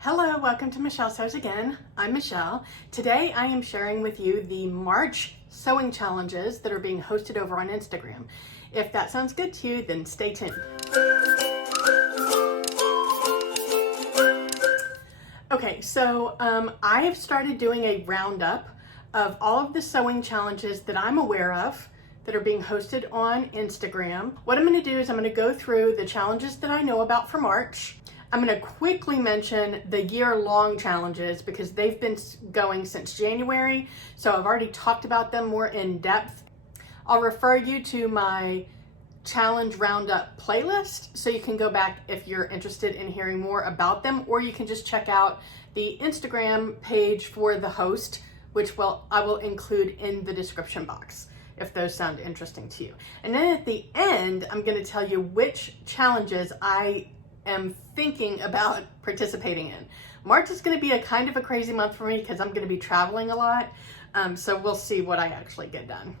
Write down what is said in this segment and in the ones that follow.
Hello, welcome to Michelle Sews Again. I'm Michelle. Today I am sharing with you the March sewing challenges that are being hosted over on Instagram. If that sounds good to you, then stay tuned. Okay, so I have started doing a roundup of all of the sewing challenges that I'm aware of that are being hosted on Instagram. What I'm going to do is I'm going to go through the challenges that I know about for March. I'm going to quickly mention the year-long challenges because they've been going since January, so I've already talked about them more in depth. I'll refer you to my challenge roundup playlist so you can go back if you're interested in hearing more about them, or you can just check out the Instagram page for the host, which I will include in the description box if those sound interesting to you. And then at the end, I'm going to tell you which challenges I am thinking about participating in. March is going to be a kind of a crazy month for me because I'm going to be traveling a lot. So we'll see what I actually get done.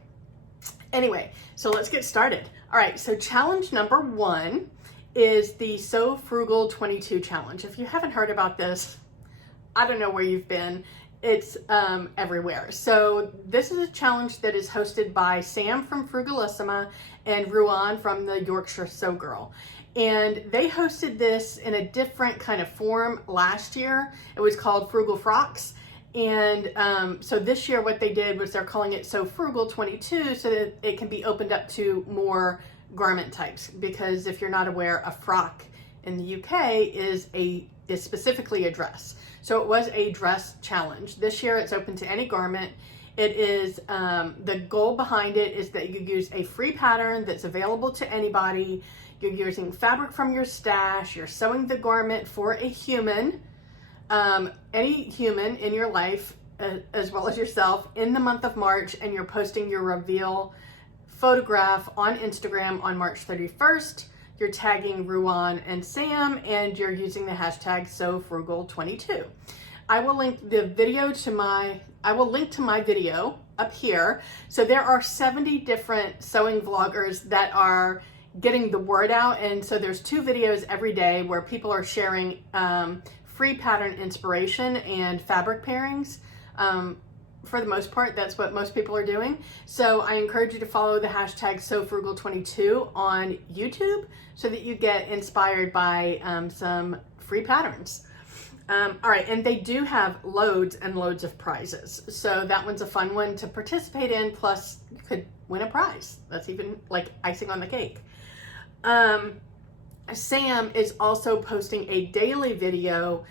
Anyway, so let's get started. All right, so challenge number 1 is the Sew Frugal 22 challenge. If you haven't heard about this, I don't know where you've been. It's everywhere. So this is a challenge that is hosted by Sam from Frugalissima and Ruan from the Yorkshire Sew Girl. And they hosted this in a different kind of form last year. It was called Frugal Frocks. And so this year what they did was they're calling it Sew Frugal 22 so that it can be opened up to more garment types. Because if you're not aware, a frock in the UK is specifically a dress. So it was a dress challenge. This year it's open to any garment. It is, the goal behind it is that you use a free pattern that's available to anybody. You're using fabric from your stash. You're sewing the garment for a human, any human in your life, as well as yourself, in the month of March, and you're posting your reveal photograph on Instagram on March 31st. You're tagging Ruan and Sam, and you're using the hashtag SewFrugal22. I will link to my video up here. So there are 70 different sewing vloggers that are getting the word out, and so there's 2 videos every day where people are sharing free pattern inspiration and fabric pairings. For the most part, that's what most people are doing. So I encourage you to follow the hashtag SewFrugal22 on YouTube so that you get inspired by some free patterns. All right, and they do have loads and loads of prizes. So that one's a fun one to participate in, plus you could win a prize. That's even like icing on the cake. Sam is also posting a daily video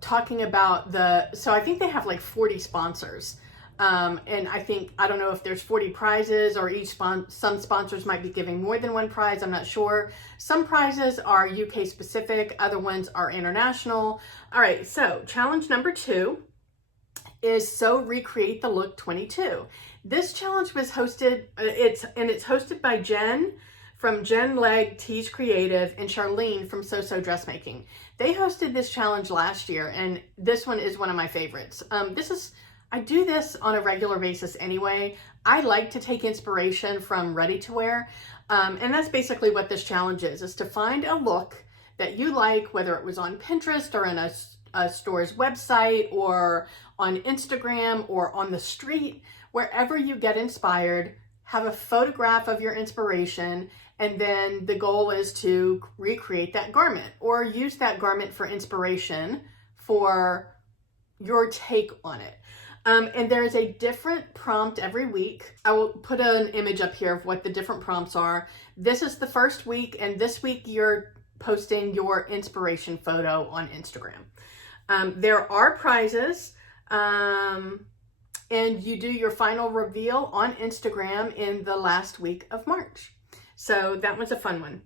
talking about so I think they have like 40 sponsors. And I don't know if there's 40 prizes or some sponsors might be giving more than one prize. I'm not sure. Some prizes are UK specific. Other ones are international. All right. So challenge number 2 is Sew Recreate the Look 22. This challenge was hosted, it's hosted by Jen from Jen Leg Tees Creative and Charlene from So Dressmaking. They hosted this challenge last year, and this one is one of my favorites. I do this on a regular basis anyway. I like to take inspiration from ready-to-wear, and that's basically what this challenge is to find a look that you like, whether it was on Pinterest or in a store's website or on Instagram or on the street, wherever you get inspired, have a photograph of your inspiration, and then the goal is to recreate that garment or use that garment for inspiration for your take on it. And there's a different prompt every week. I will put an image up here of what the different prompts are. This is the first week, and this week you're posting your inspiration photo on Instagram. There are prizes, and you do your final reveal on Instagram in the last week of March. So that was a fun one.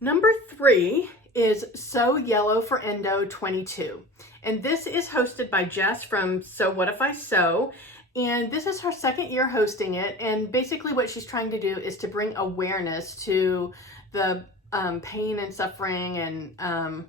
Number 3 is Sew Yellow for Endo 22. And this is hosted by Jess from So What If I Sew. And this is her second year hosting it. And basically what she's trying to do is to bring awareness to the pain and suffering and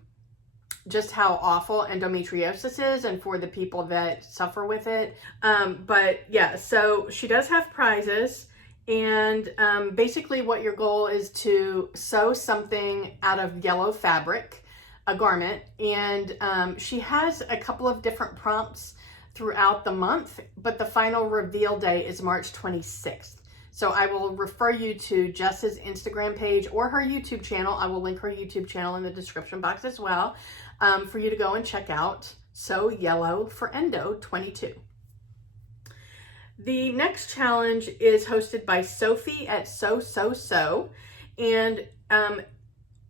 just how awful endometriosis is and for the people that suffer with it. But yeah, so she does have prizes. And basically what your goal is to sew something out of yellow fabric. a garment, and she has a couple of different prompts throughout the month, but the final reveal day is March 26th. So I will refer you to Jess's Instagram page or her YouTube channel. I will link her YouTube channel in the description box as well, for you to go and check out Sew Yellow for Endo 22. The next challenge is hosted by Sophie at Sew, and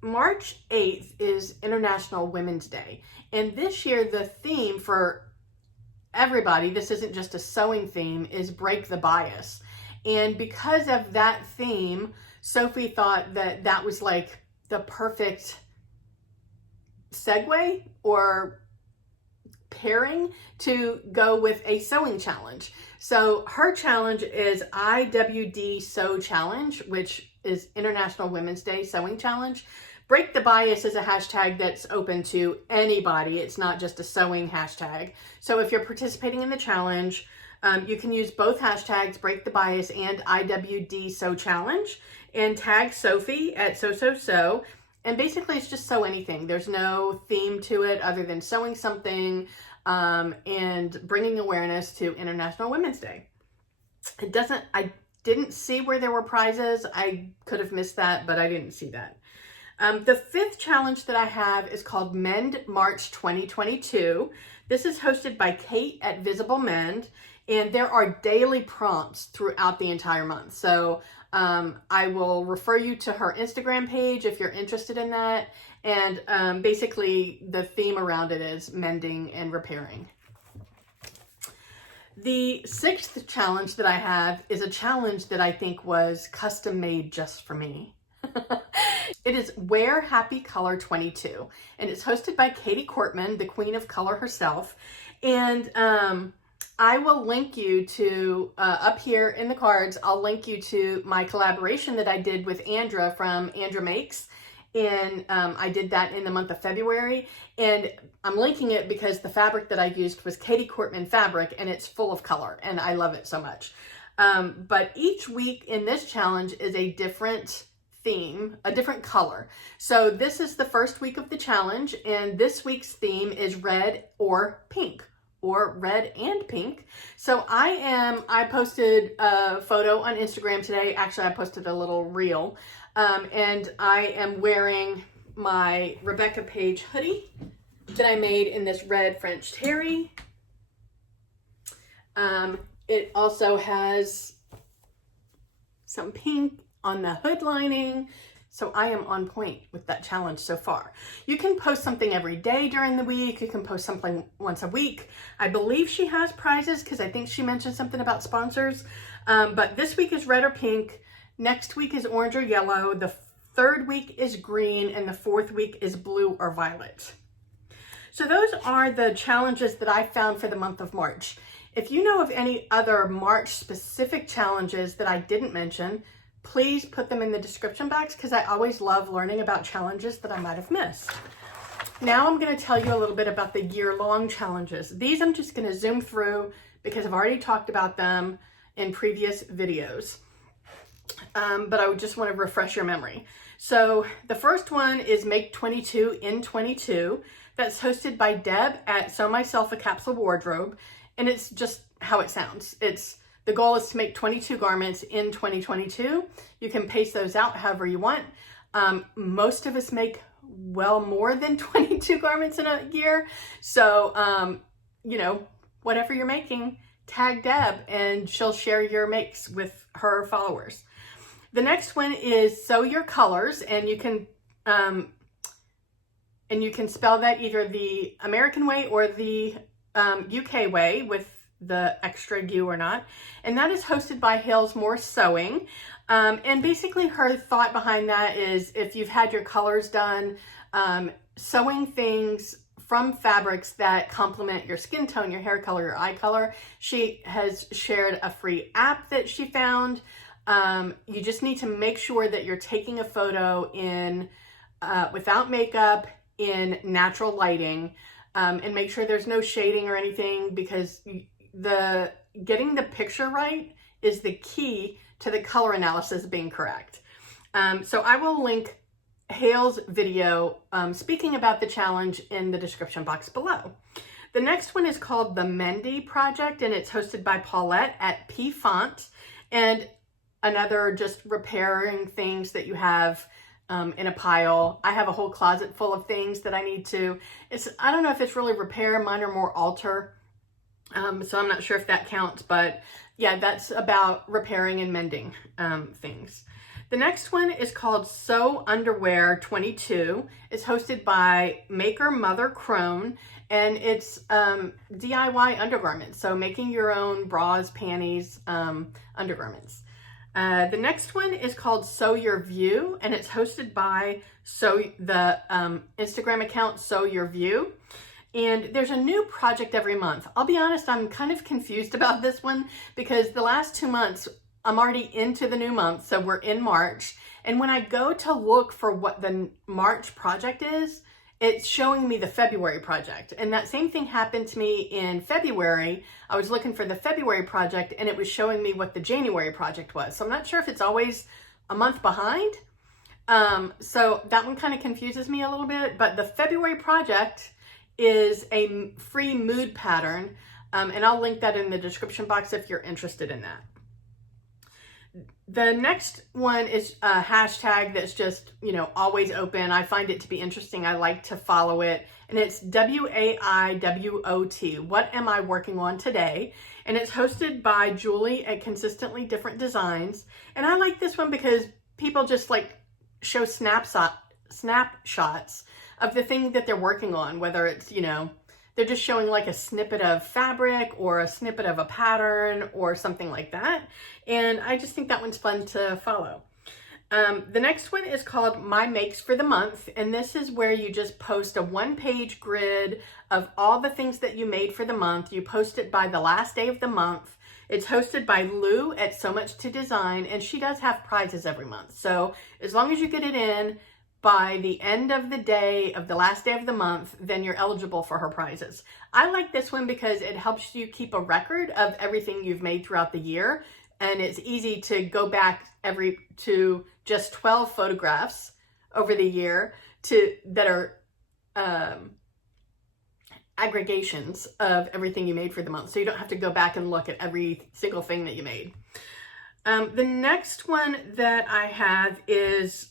March 8th is International Women's Day. And this year the theme for everybody, this isn't just a sewing theme, is Break the Bias. And because of that theme, Sophie thought that that was like the perfect segue or pairing to go with a sewing challenge. So her challenge is IWD Sew Challenge, which is International Women's Day Sewing Challenge. Break the Bias is a hashtag that's open to anybody. It's not just a sewing hashtag. So if you're participating in the challenge, you can use both hashtags, Break the Bias and IWD Sew Challenge, and tag Sophie at Sew. And basically it's just sew anything. There's no theme to it other than sewing something and bringing awareness to International Women's Day. I didn't see where there were prizes. I could have missed that, but I didn't see that. The fifth challenge that I have is called Mend March 2022. This is hosted by Kate at Visible Mend, and there are daily prompts throughout the entire month. So I will refer you to her Instagram page if you're interested in that. And basically the theme around it is mending and repairing. The sixth challenge that I have is a challenge that I think was custom made just for me. It is Wear Happy Color 22, and it's hosted by Katie Cortman, the queen of color herself. And I will link you to, up here in the cards, I'll link you to my collaboration that I did with Andra from Andra Makes. And I did that in the month of February. And I'm linking it because the fabric that I used was Katie Cortman fabric, and it's full of color, and I love it so much. But each week in this challenge is a different theme, a different color. So this is the first week of the challenge, and this week's theme is red or pink, or red and pink. So I posted a photo on Instagram today. Actually, I posted a little reel, and I am wearing my Rebecca Page hoodie that I made in this red French terry. It also has some pink on the hood lining. So I am on point with that challenge so far. You can post something every day during the week. You can post something once a week. I believe she has prizes because I think she mentioned something about sponsors. But this week is red or pink. Next week is orange or yellow. The third week is green, and the fourth week is blue or violet. So those are the challenges that I found for the month of March. If you know of any other March specific challenges that I didn't mention, please put them in the description box because I always love learning about challenges that I might have missed. Now I'm going to tell you a little bit about the year-long challenges. These I'm just going to zoom through because I've already talked about them in previous videos. But I would just want to refresh your memory. So the first one is Make 22 in 22. That's hosted by Deb at Sew Myself a Capsule Wardrobe. And it's just how it sounds. The goal is to make 22 garments in 2022. You can pace those out however you want. Most of us make well more than 22 garments in a year. So, you know, whatever you're making, tag Deb and she'll share your makes with her followers. The next one is Sew Your Colors, and you can spell that either the American way or the UK way with the extra U or not. And that is hosted by Hales More Sewing. And basically her thought behind that is if you've had your colors done, sewing things from fabrics that complement your skin tone, your hair color, your eye color. She has shared a free app that she found. You just need to make sure that you're taking a photo in without makeup, in natural lighting, and make sure there's no shading or anything, because getting the picture right is the key to the color analysis being correct. So I will link Hale's video speaking about the challenge in the description box below. The next one is called the Mendy Project, and it's hosted by Paulette at P Font, and another just repairing things that you have in a pile. I have a whole closet full of things that I need to, I don't know if it's really repair, mine are more alter. So I'm not sure if that counts, but yeah, that's about repairing and mending things. The next one is called Sew Underwear 22. It's hosted by Maker Mother Crone, and it's DIY undergarments. So making your own bras, panties, undergarments. The next one is called Sew Your View, and it's hosted by the Instagram account Sew Your View. And there's a new project every month. I'll be honest, I'm kind of confused about this one because the last 2 months, I'm already into the new month, so we're in March. And when I go to look for what the March project is, it's showing me the February project. And that same thing happened to me in February. I was looking for the February project and it was showing me what the January project was. So I'm not sure if it's always a month behind. So that one kind of confuses me a little bit, but the February project is a free mood pattern, and I'll link that in the description box if you're interested in that. The next one is a hashtag that's just, always open. I find it to be interesting. I like to follow it, and it's WAIWOT. What am I working on today? And it's hosted by Julie at Consistently Different Designs. And I like this one because people just show snapshots of the thing that they're working on, whether it's, they're just showing a snippet of fabric or a snippet of a pattern or something like that. And I just think that one's fun to follow. The next one is called My Makes for the Month. And this is where you just post a 1-page grid of all the things that you made for the month. You post it by the last day of the month. It's hosted by Lou at So Much to Design, and she does have prizes every month. So as long as you get it in by the end of the day of the last day of the month, then you're eligible for her prizes. I like this one because it helps you keep a record of everything you've made throughout the year. And it's easy to go back to just 12 photographs over the year that are aggregations of everything you made for the month. So you don't have to go back and look at every single thing that you made. The next one that I have is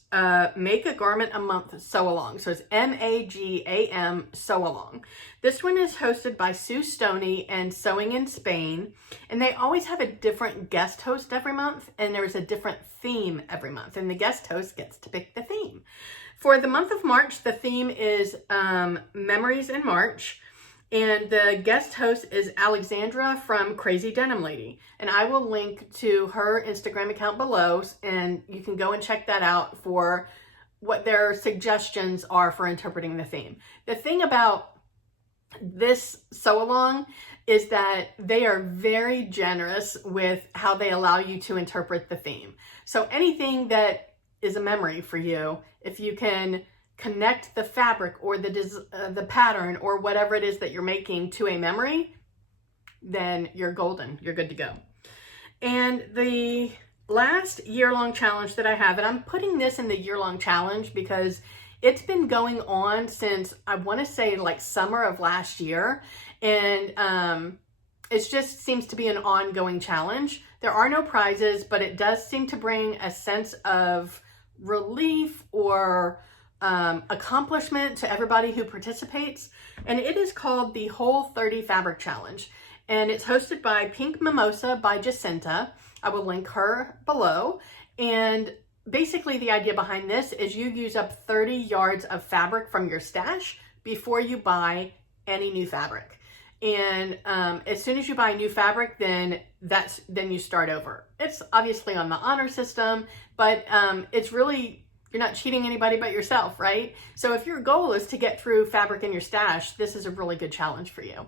Make a Garment a Month Sew Along. So it's MAGAM Sew Along. This one is hosted by Sue Stoney and Sewing in Spain. And they always have a different guest host every month, and there's a different theme every month. And the guest host gets to pick the theme. For the month of March, the theme is Memories in March. And the guest host is Alexandra from Crazy Denim Lady. And I will link to her Instagram account below, and you can go and check that out for what their suggestions are for interpreting the theme. The thing about this sew along is that they are very generous with how they allow you to interpret the theme. So anything that is a memory for you, if you can connect the fabric or the pattern or whatever it is that you're making to a memory, then you're golden. You're good to go. And the last year-long challenge that I have, and I'm putting this in the year-long challenge because it's been going on since, I want to say, summer of last year. And it just seems to be an ongoing challenge. There are no prizes, but it does seem to bring a sense of relief or accomplishment to everybody who participates. And it is called the Whole 30 Fabric Challenge. And it's hosted by Pink Mimosa by Jacinta. I will link her below. And basically the idea behind this is you use up 30 yards of fabric from your stash before you buy any new fabric. And as soon as you buy new fabric, then you start over. It's obviously on the honor system, but it's really, you're not cheating anybody but yourself, right? So if your goal is to get through fabric in your stash, this is a really good challenge for you.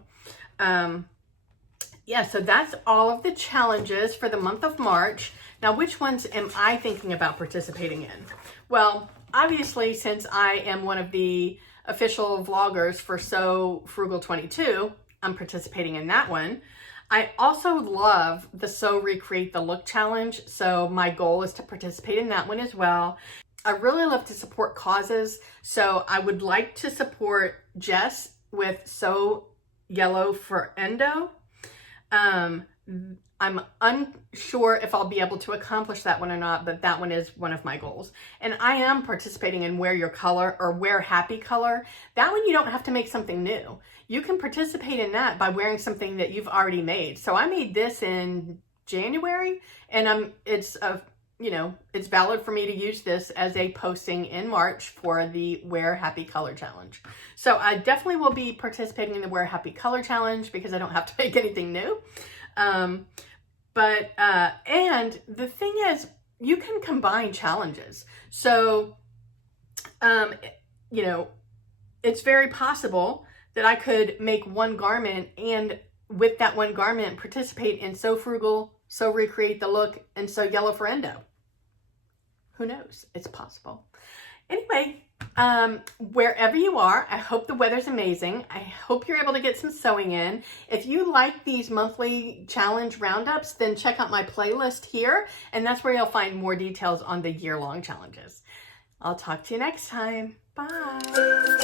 Yeah, so that's all of the challenges for the month of March. Now, which ones am I thinking about participating in? Well, obviously, since I am one of the official vloggers for Sew Frugal 22, I'm participating in that one. I also love the Sew Recreate the Look challenge, so my goal is to participate in that one as well. I really love to support causes. So I would like to support Jess with Sew Yellow for Endo. I'm unsure if I'll be able to accomplish that one or not, but that one is one of my goals. And I am participating in Wear Your Color or Wear Happy Color. That one you don't have to make something new. You can participate in that by wearing something that you've already made. So I made this in January, and it's valid for me to use this as a posting in March for the Wear Happy Color Challenge. So I definitely will be participating in the Wear Happy Color Challenge because I don't have to make anything new. And the thing is, you can combine challenges. So, it's very possible that I could make one garment and with that one garment participate in Sew Frugal, Sew Recreate the Look, and Sew Yellow for Endo. Who knows? It's possible. Anyway, wherever you are, I hope the weather's amazing. I hope you're able to get some sewing in. If you like these monthly challenge roundups, then check out my playlist here, and that's where you'll find more details on the year-long challenges. I'll talk to you next time. Bye.